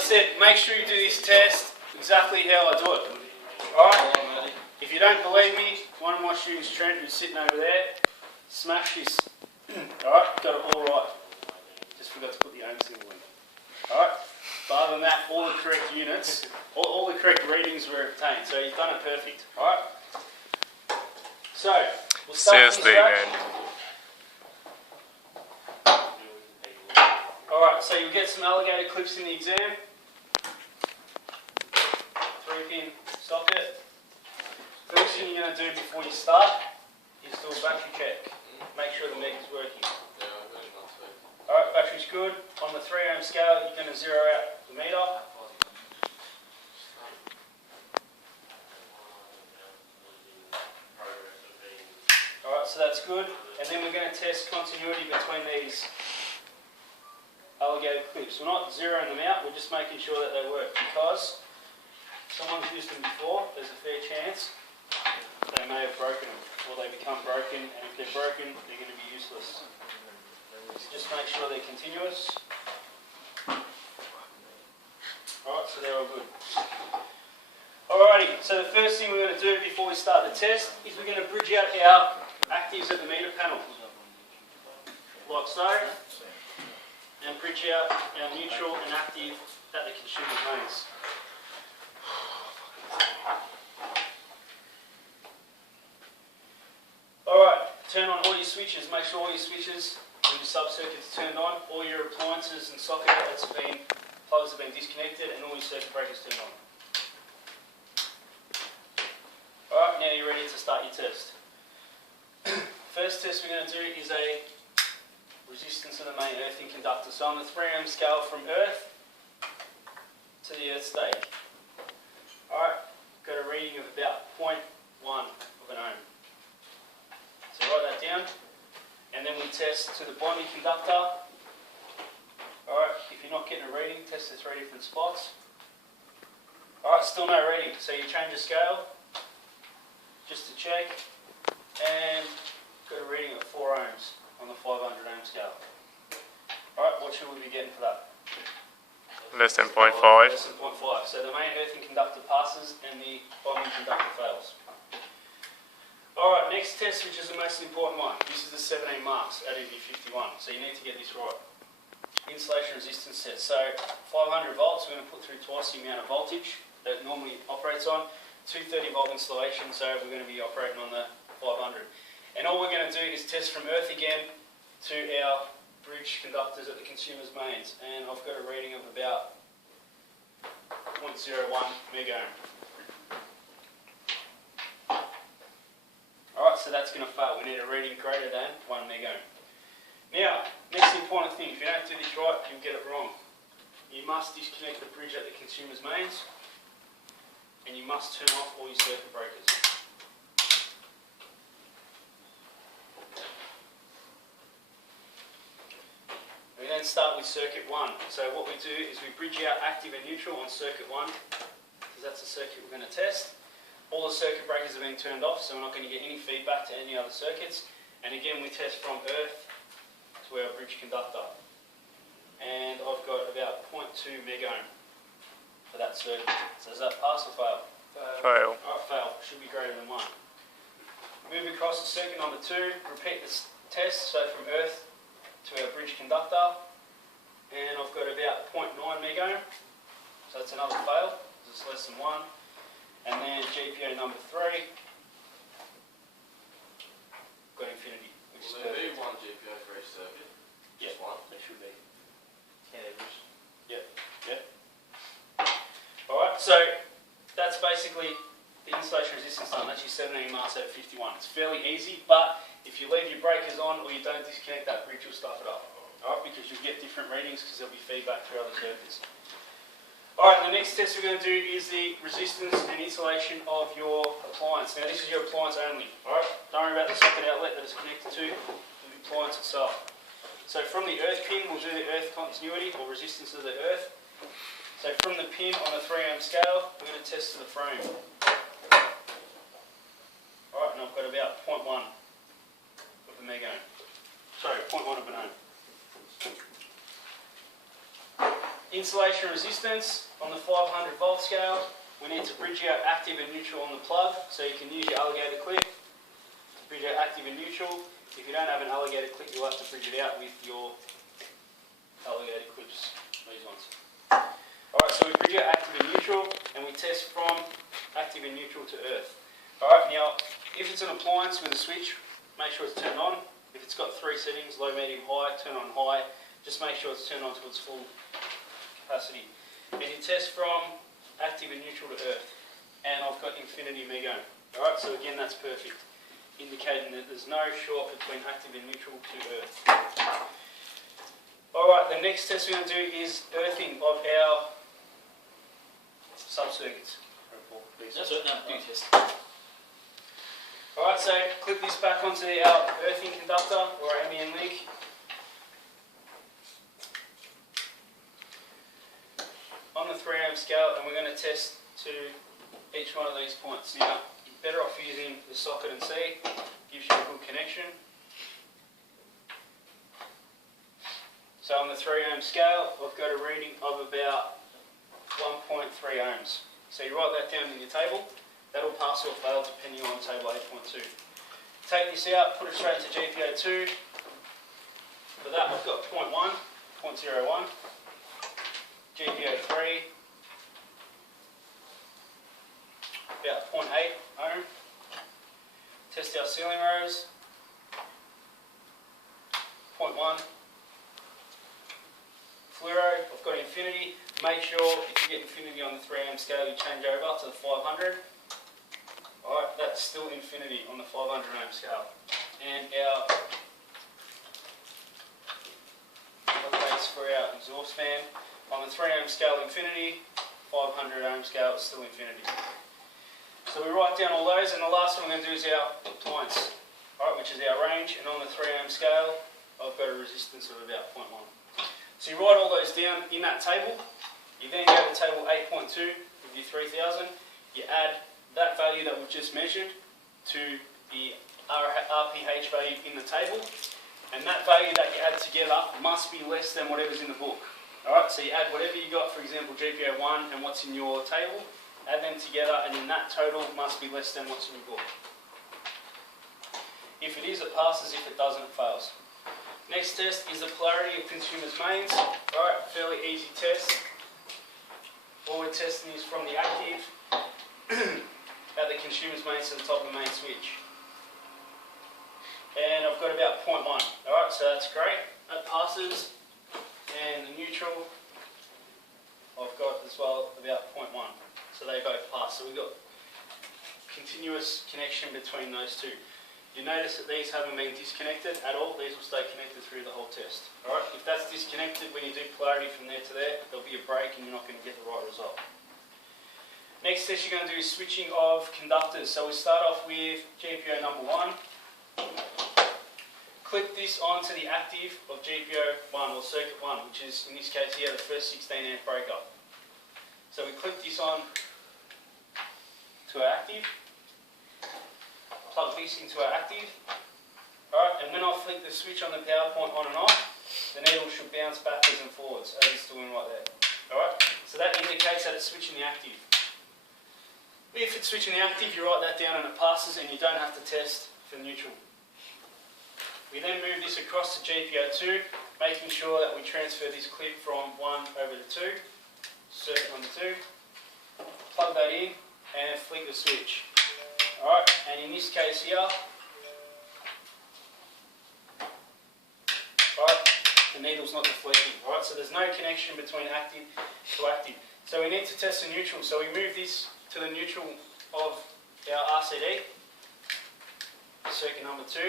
I said, make sure you do this test exactly how I do it. Alright? If you don't believe me, one of my students, Trent, who's sitting over there, smash this. Alright, got it all right. Just forgot to put the ohm symbol in. Alright? But other than that, all the correct units, all the correct readings were obtained. So you've done it perfect. Alright? So, we'll start from scratch. Alright, so you'll get some alligator clips in the exam. 3-pin socket. First thing you're going to do before you start is do a battery check. Make sure the meg is working. Alright, battery's good. On the 3 ohm scale, you're going to zero out the meter. Alright, so that's good. And then we're going to test continuity between these alligator clips. We're not zeroing them out, we're just making sure that they work, because someone's used them before, there's a fair chance they may have broken them, or they become broken, and if they're broken, they're going to be useless. So just make sure they're continuous. Alright, so they're all good. Alrighty, so the first thing we're going to do before we start the test is we're going to bridge out our actives at the meter panel, like so. And bridge out our neutral and active at the consumer mains. Alright, turn on all your switches. Make sure all your switches and your sub-circuits are turned on. All your appliances and socket outlets have been, plugs have been disconnected, and all your circuit breakers turned on. Alright, now you're ready to start your test. First test we're going to do is a resistance of the main earthing conductor. So on the 3 ohm scale from earth to the earth stake. Alright, got a reading of about 0.1 of an ohm. So write that down. And then we test to the bonding conductor. Alright, if you're not getting a reading, test the 3 different spots. Alright, still no reading. So you change the scale just to check. And got a reading of 4 ohms. On the 500 ohm scale. Alright, what should we be getting for that? Less than 0.5. Less than 0.5. So the main earthing conductor passes and the bonding conductor fails. Alright, next test, which is the most important one. This is the 17 marks at EV51. So you need to get this right. Insulation resistance test. So 500 volts, we're going to put through twice the amount of voltage that it normally operates on. 230 volt installation, so we're going to be operating on the 500. And all we're going to do is test from earth again to our bridge conductors at the consumer's mains. And I've got a reading of about 0.01 meg ohm. Alright, so that's going to fail. We need a reading greater than 1 meg ohm. Now, next important thing, if you don't do this right, you'll get it wrong. You must disconnect the bridge at the consumer's mains, and you must turn off all your circuit breakers. We then start with circuit 1. So what we do is we bridge out active and neutral on circuit 1, because that's the circuit we're going to test. All the circuit breakers have been turned off, so we're not going to get any feedback to any other circuits. And again, we test from earth to our bridge conductor. And I've got about 0.2 meg ohm for that circuit. So does that pass or fail? Fail. Alright, fail. Should be greater than 1. Move across to circuit number 2. Repeat this test. So from earth to our bridge conductor, and I've got about 0.9 meg ohm, so that's another fail, because it's less than 1. And then GPO number 3, got infinity, which is perfect. Will there be one GPO for each circuit? Yeah, Just one? there should be. Yeah, yeah. Alright, so that's basically the installation resistance done. That's your 17 marks out of 51. It's fairly easy, but if you leave your breakers on or you don't disconnect that bridge, you'll stuff it up. Alright, because you'll get different readings because there'll be feedback through other circuits. Alright, the next test we're going to do is the resistance and insulation of your appliance. Now this is your appliance only. Alright, don't worry about the socket outlet that it's connected to, the appliance itself. So from the earth pin, we'll do the earth continuity or resistance of the earth. So from the pin on a 3 ohm scale, we're going to test to the frame. Alright, and I've got about 0.1 of a meg ohm. Sorry, 0.1 of an ohm. Insulation resistance on the 500 volt scale. We need to bridge out active and neutral on the plug, so you can use your alligator clip to bridge out active and neutral. If you don't have an alligator clip, you'll have to bridge it out with your alligator clips, these ones. Alright, so we bridge out active and neutral, and we test from active and neutral to earth. Alright, now, if it's an appliance with a switch, make sure it's turned on. If it's got 3 settings, low, medium, high, turn on high. Just make sure it's turned on to its full capacity. And you test from active and neutral to earth. And I've got infinity megohm. Alright, so again that's perfect. Indicating that there's no short between active and neutral to earth. Alright, the next test we're going to do is earthing of our sub-circuits. That's it, no, do test. Alright, so clip this back onto our earthing conductor or ambient link. On the 3 ohm scale, and we're going to test to each one of these points. Now, you're better off using the socket and C, gives you a good connection. So on the 3 ohm scale, I've got a reading of about 1.3 ohms. So you write that down in your table. That'll pass or fail depending on table 8.2. Take this out, put it straight into GPO2. For that I've got 0.1, 0.01, GPO3, about 0.8 ohm. Test our ceiling rows, 0.1. Fluoro, I've got infinity. Make sure if you get infinity on the 3 ohm scale, you change over to the 500. Alright, that's still infinity on the 500 ohm scale. And our base for our exhaust fan, on the 3 ohm scale infinity, 500 ohm scale is still infinity. So we write down all those, and the last one we're going to do is our appliance, alright, which is our range, and on the 3 ohm scale, I've got a resistance of about 0.1. So you write all those down in that table. You then go to table 8.2 with your 3000. You add that value that we've just measured to the RPH value in the table, and that value that you add together must be less than whatever's in the book. Alright, so you add whatever you got, for example GPO1 and what's in your table, add them together, and then that total must be less than what's in your book. If it is, it passes. If it doesn't, it fails. Next test is the polarity of consumer's mains. Alright, fairly easy test. All we're testing is from the active at the consumer's mains to the top of the main switch. And I've got about 0.1. Alright, so that's great. That passes. And the neutral, I've got as well about 0.1. So they both pass. So we've got continuous connection between those two. You notice that these haven't been disconnected at all. These will stay connected through the whole test. Alright, if that's disconnected, when you do polarity from there to there, there'll be a break and you're not going to get the right result. Next test you're going to do is switching of conductors. So we start off with GPO number 1. Clip this onto the active of GPO 1 or circuit 1, which is in this case here the first 16 amp breaker. So we clip this on to our active. Plug this into our active. Alright, and when I flick the switch on the power point on and off, the needle should bounce backwards and forwards as it's doing right there. Alright, so that indicates that it's switching the active. If it's switching the active, you write that down and it passes, and you don't have to test for neutral. We then move this across to GPO2, making sure that we transfer this clip from 1 over to 2, circuit number 2, plug that in and flick the switch. Alright, and in this case here, alright, the needle's not deflecting. Alright, so there's no connection between active to active. So we need to test the neutral. So we move this to the neutral of our RCD, circuit number 2,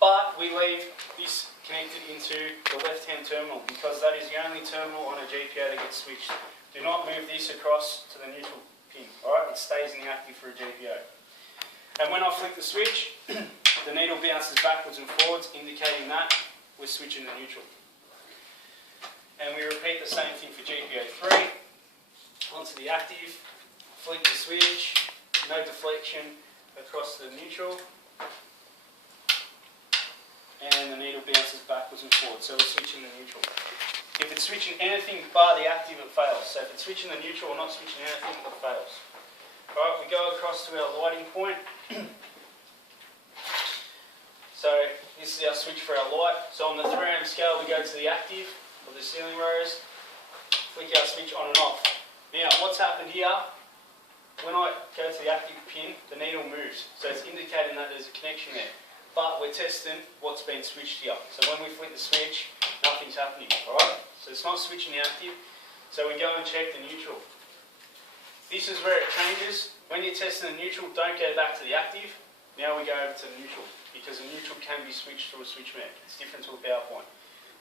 but we leave this connected into the left-hand terminal because that is the only terminal on a GPO that gets switched. Do not move this across to the neutral pin. Alright, it stays in the active for a GPO. And when I flick the switch, the needle bounces backwards and forwards, indicating that we're switching to neutral. And we repeat the same thing for GPO3, onto the active, flick the switch, no deflection across to the neutral, and the needle bounces backwards and forwards, so we're switching to neutral. If it's switching anything bar the active, it fails. So if it's switching the neutral or not switching anything, it fails. Alright, we go across to our lighting point. So this is our switch for our light. So on the 3 ohm scale, we go to the active of the ceiling rose, flick our switch on and off. Now, what's happened here, when I go to the active pin, the needle moves. So it's indicating that there's a connection there. But we're testing what's been switched here. So when we flick the switch, nothing's happening, alright? So it's not switching the active, so we go and check the neutral. This is where it changes. When you're testing the neutral, don't go back to the active. Now we go over to the neutral, because the neutral can be switched through a switch mech. It's different to a power point.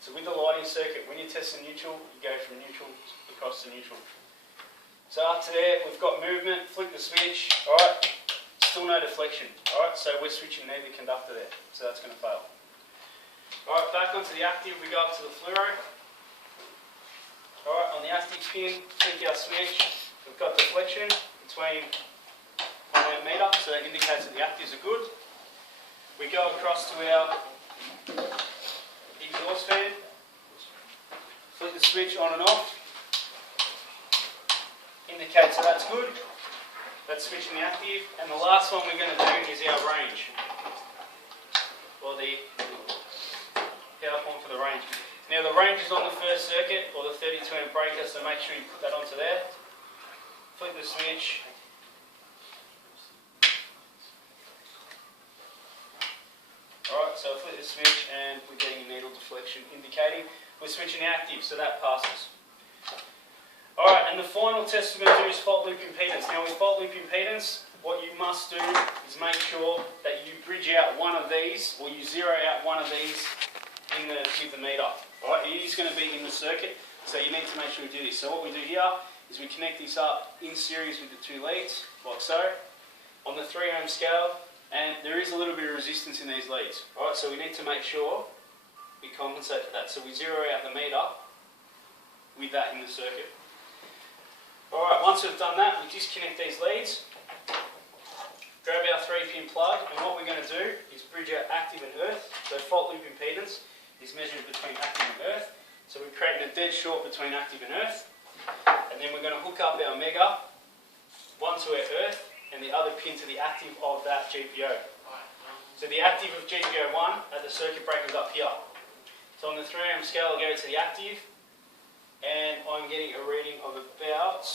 So with the lighting circuit, when you're testing neutral, you go from neutral across to neutral. So up to there, we've got movement, flick the switch, alright, still no deflection, alright, so we're switching neither conductor there, so that's going to fail. Alright, back onto the active, we go up to the fluoro. Alright, on the active pin, flick our switch, we've got deflection between 1 amp meter, so that indicates that the actives are good. We go across to our exhaust fan, flick the switch on and off, indicates that that's good. That's switching the active, and the last one we're going to do is our range, or the power point for the range. Now the range is on the first circuit, or the 32 amp breaker, so make sure you put that onto there. Flick the switch. Alright, so flick the switch and we're getting a needle deflection indicating we're switching active, so that passes. Alright, and the final test we're going to do is fault loop impedance. Now with fault loop impedance, what you must do is make sure that you bridge out one of these, or you zero out one of these with the meter. Alright, it is going to be in the circuit, so you need to make sure we do this. So what we do here is we connect this up in series with the 2 leads, like so, on the 3 ohm scale. And there is a little bit of resistance in these leads. Alright, so we need to make sure we compensate for that. So we zero out the meter with that in the circuit. Alright, once we've done that, we disconnect these leads, grab our 3-pin plug, and what we're going to do is bridge out active and earth. So fault loop impedance is measured between active and earth. So we're creating a dead short between active and earth. And then we're going to hook up our mega, one to our earth, and the other pin to the active of that GPO. So the active of GPO 1 at the circuit breaker is up here. So on the 3 ohm scale, I'll go to the active, and I'm getting a reading of about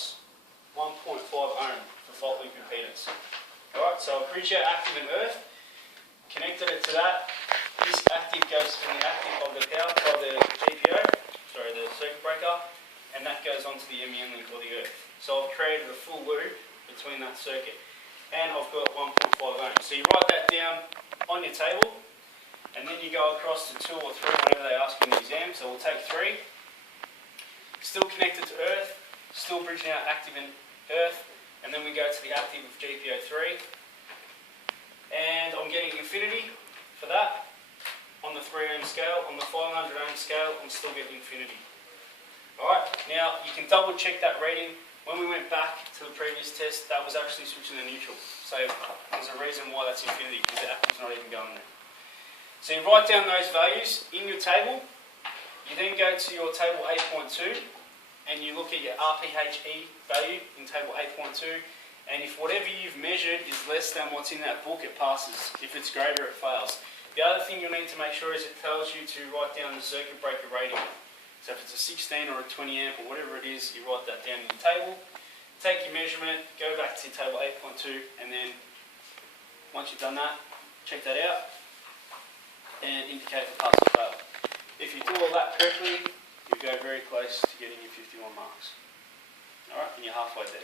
1.5 ohm for fault loop impedance. Alright, so I'll bridge out active and earth, connected it to that. This active goes to the active of the power of the GPO, sorry, the circuit breaker, and that goes onto the MEN link or the earth. So I've created a full loop between that circuit, and I've got 1.5 ohms. So you write that down on your table, and then you go across to 2 or 3, whatever they ask you in the exam. So we'll take 3, still connected to earth, still bridging out active and earth, and then we go to the active of GPO 3, and I'm getting infinity for that on the 3 ohm scale. On the 500 ohm scale, I'm still getting infinity. Alright, now you can double check that reading. When we went back to the previous test, that was actually switching to neutral. So there's a reason why that's infinity, because the active's not even going there. So you write down those values in your table. You then go to your table 8.2 and you look at your RPHE value in table 8.2, and if whatever you've measured is less than what's in that book, it passes. If it's greater, it fails. The other thing you'll need to make sure is it tells you to write down the circuit breaker rating. So if it's a 16 or a 20 amp or whatever it is, you write that down in the table, take your measurement, go back to table 8.2, and then once you've done that, check that out and indicate for pass or fail. If you do all that correctly, you go very close to getting your 51 marks. Alright, and you're halfway there.